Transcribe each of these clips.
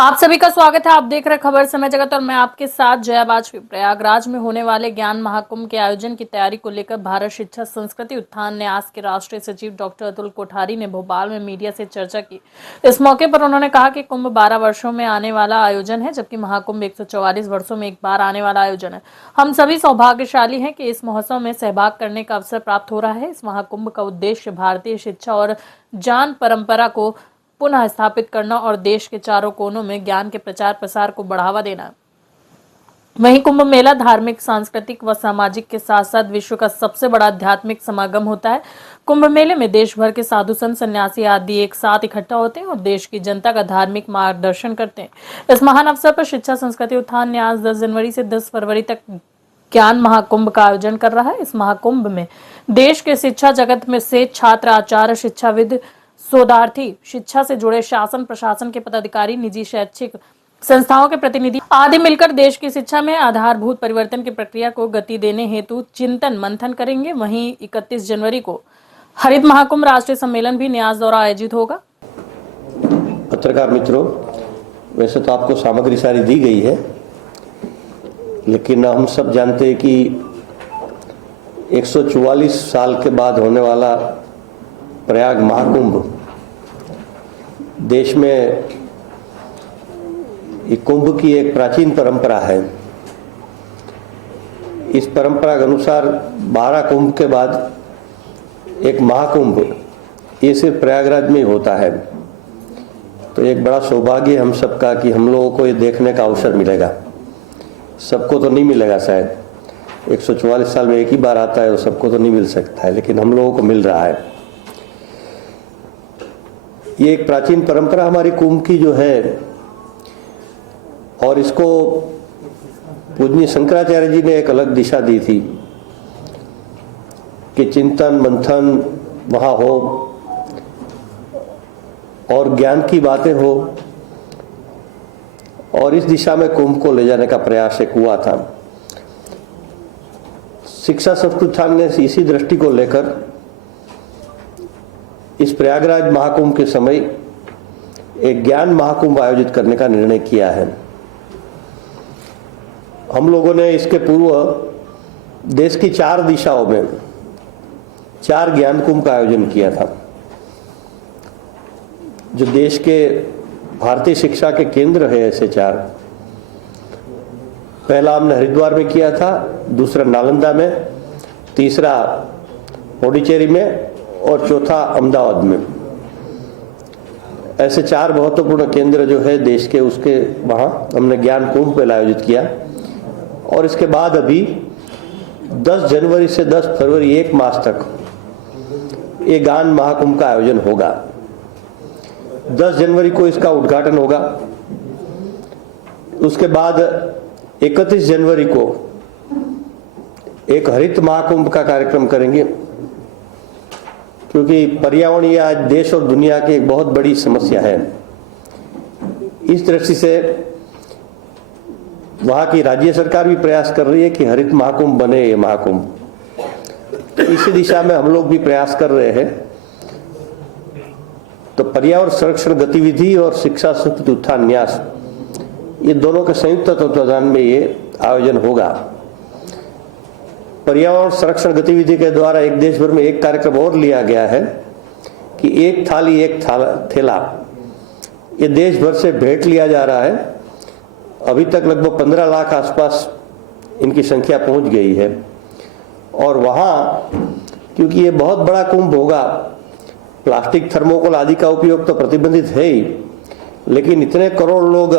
आप सभी का स्वागत है। आप देख रहे खबर समय जगत और मैं आपके साथ जया वाजपेयी। प्रयागराज में होने वाले ज्ञान महाकुंभ के आयोजन की तैयारी को लेकर भारत शिक्षा संस्कृति उत्थान न्यास के राष्ट्रीय सचिव डॉक्टर अतुल कोठारी ने भोपाल में मीडिया से चर्चा की। इस मौके पर उन्होंने कहा कि कुंभ 12 वर्षों में आने वाला आयोजन है, जबकि महाकुंभ 144 वर्षों में एक बार आने वाला आयोजन है। हम सभी सौभाग्यशाली हैं कि इस महोत्सव में सहभाग करने का अवसर प्राप्त हो रहा है। इस महाकुंभ का उद्देश्य भारतीय शिक्षा और ज्ञान परंपरा को पुनः स्थापित करना और देश के चारों कोनों में ज्ञान के प्रचार प्रसार को बढ़ावा देना। वहीं कुंभ मेला धार्मिक, सांस्कृतिक व सामाजिक के साथ साथ विश्व का सबसे बड़ा आध्यात्मिक समागम होता है। कुंभ मेले में देश भर के साधु संत, सन्यासी आदि एक साथ इकट्ठा होते हैं और देश की जनता का धार्मिक मार्गदर्शन करते हैं। इस महान अवसर पर शिक्षा संस्कृति उत्थान न्यास 10 जनवरी से 10 फरवरी तक ज्ञान महाकुंभ का आयोजन कर रहा है। इस महाकुंभ में देश के शिक्षा जगत में से छात्र, आचार्य, शिक्षाविद, शोधार्थी, शिक्षा से जुड़े शासन प्रशासन के पदाधिकारी, निजी शैक्षिक संस्थाओं के प्रतिनिधि आदि मिलकर देश की शिक्षा में आधारभूत परिवर्तन की प्रक्रिया को गति देने हेतु चिंतन मंथन करेंगे। वहीं 31 जनवरी को हरित महाकुंभ राष्ट्रीय सम्मेलन भी न्यास द्वारा आयोजित होगा। पत्रकार मित्रों, वैसे तो आपको सामग्री सारी दी गई है, लेकिन हम सब जानते हैं कि 144 साल के बाद होने वाला प्रयाग महाकुंभ देश में कुंभ की एक प्राचीन परंपरा है। इस परंपरा के अनुसार 12 कुंभ के बाद एक महाकुंभ ये सिर्फ प्रयागराज में ही होता है। तो एक बड़ा सौभाग्य हम सबका कि हम लोगों को ये देखने का अवसर मिलेगा। सबको तो नहीं मिलेगा, शायद 144 साल में एक ही बार आता है, तो सबको तो नहीं मिल सकता है, लेकिन हम लोगों को मिल रहा है। ये एक प्राचीन परंपरा हमारी कुंभ की जो है, और इसको पूजनीय शंकराचार्य जी ने एक अलग दिशा दी थी कि चिंतन मंथन वहाँ हो और ज्ञान की बातें हो, और इस दिशा में कुंभ को ले जाने का प्रयास एक हुआ था। शिक्षा संस्थान ने इसी दृष्टि को लेकर इस प्रयागराज महाकुंभ के समय एक ज्ञान महाकुंभ आयोजित करने का निर्णय किया है। हम लोगों ने इसके पूर्व देश की 4 दिशाओं में 4 ज्ञान कुंभ का आयोजन किया था। जो देश के भारतीय शिक्षा के केंद्र है, ऐसे 4। पहला हमने हरिद्वार में किया था, दूसरा नालंदा में, तीसरा पुडुचेरी में और चौथा अहमदाबाद में। ऐसे 4 महत्वपूर्ण केंद्र जो है देश के, उसके वहाँ हमने ज्ञान कुंभ पहले आयोजित किया। और इसके बाद अभी 10 जनवरी से 10 फरवरी, 1 मास तक ये ज्ञान महाकुंभ का आयोजन होगा। 10 जनवरी को इसका उद्घाटन होगा। उसके बाद 31 जनवरी को एक हरित महाकुंभ का कार्यक्रम करेंगे, क्योंकि पर्यावरण ये आज देश और दुनिया की एक बहुत बड़ी समस्या है। इस दृष्टि से वहाँ की राज्य सरकार भी प्रयास कर रही है कि हरित महाकुंभ बने ये महाकुंभ। तो इसी दिशा में हम लोग भी प्रयास कर रहे हैं। तो पर्यावरण संरक्षण गतिविधि और शिक्षा संस्कृति उत्थान न्यास, ये दोनों के संयुक्त तत्वावधान में ये आयोजन होगा। पर्यावरण संरक्षण गतिविधि के द्वारा एक देश भर में एक कार्यक्रम और लिया गया है कि एक थाली एक थैला, ये देश भर से भेंट लिया जा रहा है। अभी तक लगभग 15 लाख आसपास इनकी संख्या पहुंच गई है। और वहाँ क्योंकि ये बहुत बड़ा कुंभ होगा, प्लास्टिक, थर्मोकोल आदि का उपयोग तो प्रतिबंधित है ही, लेकिन इतने करोड़ लोग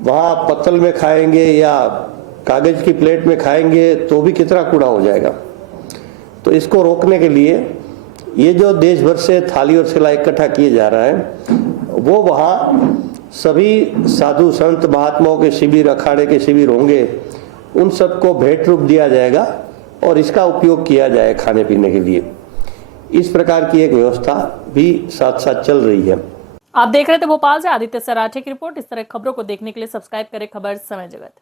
वहाँ पत्तल में खाएंगे या कागज की प्लेट में खाएंगे तो भी कितना कूड़ा हो जाएगा। तो इसको रोकने के लिए ये जो देश भर से थाली और थैला इकट्ठा किए जा रहा है, वो वहाँ सभी साधु संत महात्माओं के शिविर, अखाड़े के शिविर होंगे, उन सबको भेंट रूप दिया जाएगा और इसका उपयोग किया जाए खाने पीने के लिए। इस प्रकार की एक व्यवस्था भी साथ साथ चल रही है। आप देख रहे थे भोपाल से आदित्य सराठे की रिपोर्ट। इस तरह खबरों को देखने के लिए सब्सक्राइब करें खबर समय जगत।